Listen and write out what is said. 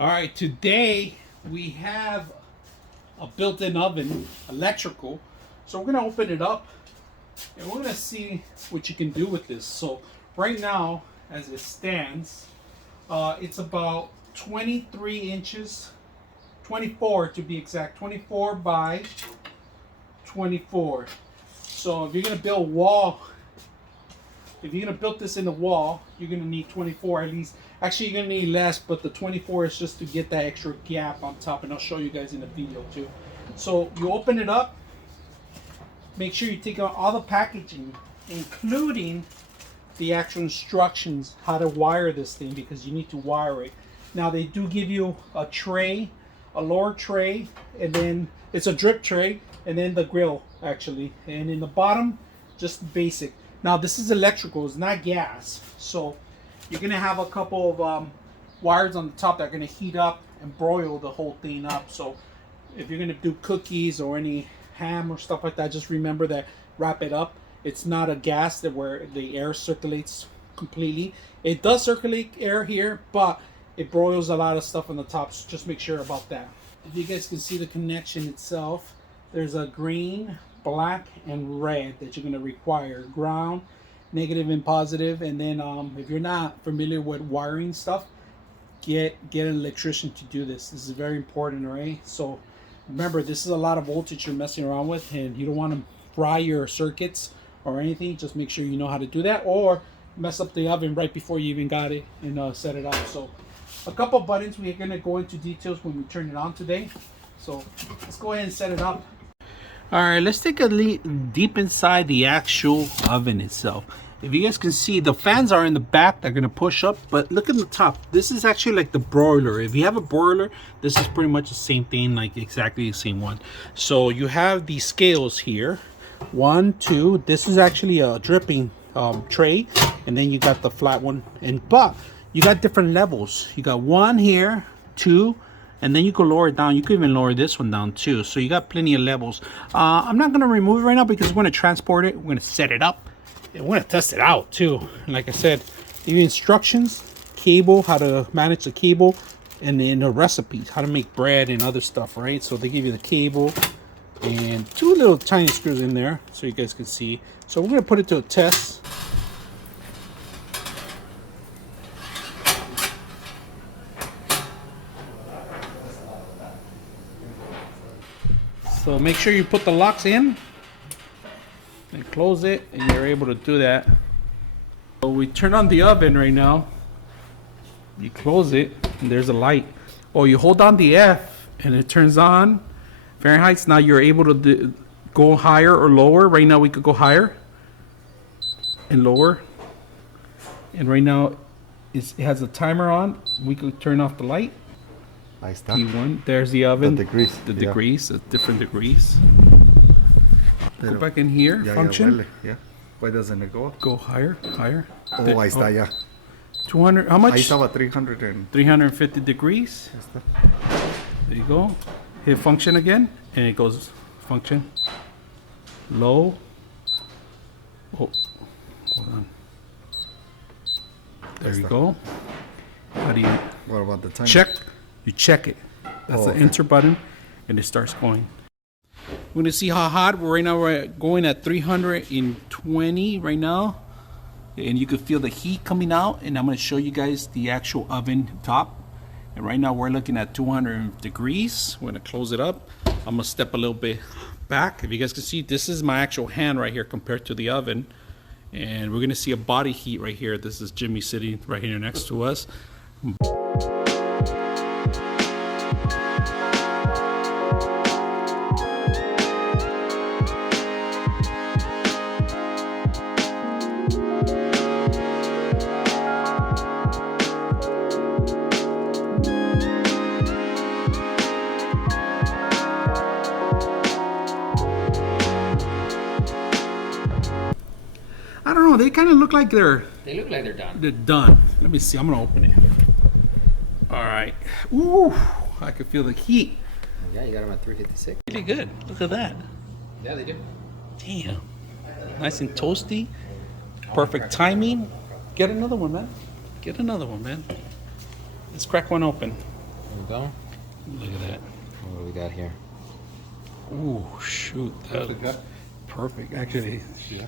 All right, today we have a built-in oven, electrical. So we're gonna open it up and we're gonna see what you can do with this. So right now, as it stands, it's about 23 inches, 24 to be exact, 24 by 24. So if you're gonna build a wall, if you're gonna build this in the wall, you're gonna need 24 at least. Actually, you're gonna need less, but the 24 is just to get that extra gap on top, and I'll show you guys in the video too. So you open it up. Make sure you take out all the packaging, including the actual instructions how to wire this thing, because you need to wire it. Now they do give you a tray, a lower tray, and then it's a drip tray, and then the grill actually, and in the bottom, just basic. Now this is electrical, it's not gas, so you're gonna have a couple of wires on the top that are gonna heat up and broil the whole thing up. So if you're gonna do cookies or any ham or stuff like that, just remember that, wrap it up. It's not a gas that where the air circulates completely. It does circulate air here, but it broils a lot of stuff on the top, so just make sure about that. If you guys can see the connection itself, there's a green, black, and red that you're going to require. Ground, negative and positive. And then if you're not familiar with wiring stuff, get an electrician to do this. This is very important, right? So remember, this is a lot of voltage you're messing around with, and you don't want to fry your circuits or anything. Just make sure you know how to do that, or mess up the oven right before you even got it and set it up. So a couple buttons, we're going to go into details when we turn it on today. So let's go ahead and set it up. All right, let's take a look deep inside the actual oven itself. If you guys can see, the fans are in the back. They're going to push up, but look at the top. This is actually like the broiler. If you have a broiler, this is pretty much the same thing, like exactly the same one. So you have these scales here. 1, 2. This is actually a dripping tray, and then you got the flat one. But you got different levels. You got 1 here, 2. And then you can lower it down. You can even lower this one down too. So you got plenty of levels. I'm not going to remove it right now because we're going to transport it. We're going to set it up. And we're going to test it out too. And like I said, give you instructions, cable, how to manage the cable, and then the recipes, how to make bread and other stuff, right? So they give you the cable and 2 little tiny screws in there so you guys can see. So we're going to put it to a test. So make sure you put the locks in and close it, and you're able to do that. So we turn on the oven right now. You close it, and there's a light. Oh, you hold down the F, and it turns on Fahrenheit. Now you're able to go higher or lower. Right now we could go higher and lower. And right now it has a timer on. We could turn off the light. Ahí está. P1. There's the oven. The degrees. The degrees, different degrees. Pero Go back in here. ya, Function. Ya, yeah. Why doesn't it go? Go higher, higher. Oh, ahí está ya. 200. How much? Ahí estaba 300 and... 350 degrees. Ahí está. There you go. Hit function again, and it goes function. Low. Oh, hold on. There you go. How do you What about the time? check? You check it. That's the okay. enter button, and it starts going. We're gonna see how hot. Right now we're going at 320 right now, and you can feel the heat coming out. And I'm gonna show you guys the actual oven top. And right now we're looking at 200 degrees. We're gonna close it up. I'm gonna step a little bit back. If you guys can see, this is my actual hand right here compared to the oven. And we're gonna see a body heat right here. This is Jimmy sitting right here next to us. I don't know, they kind of look like They look like they're done. they're done. Let me see, I'm gonna open it. All right. Ooh, I can feel the heat. Yeah, you got them at 356. Really good. Look at that. Yeah, they do. Damn. Nice and toasty. Perfect timing. Get another one, man. Get another one, man. Let's crack one open. we go. Look at that. What do we got here? Ooh, shoot. That Perfect, yeah. perfect. Actually, Yeah.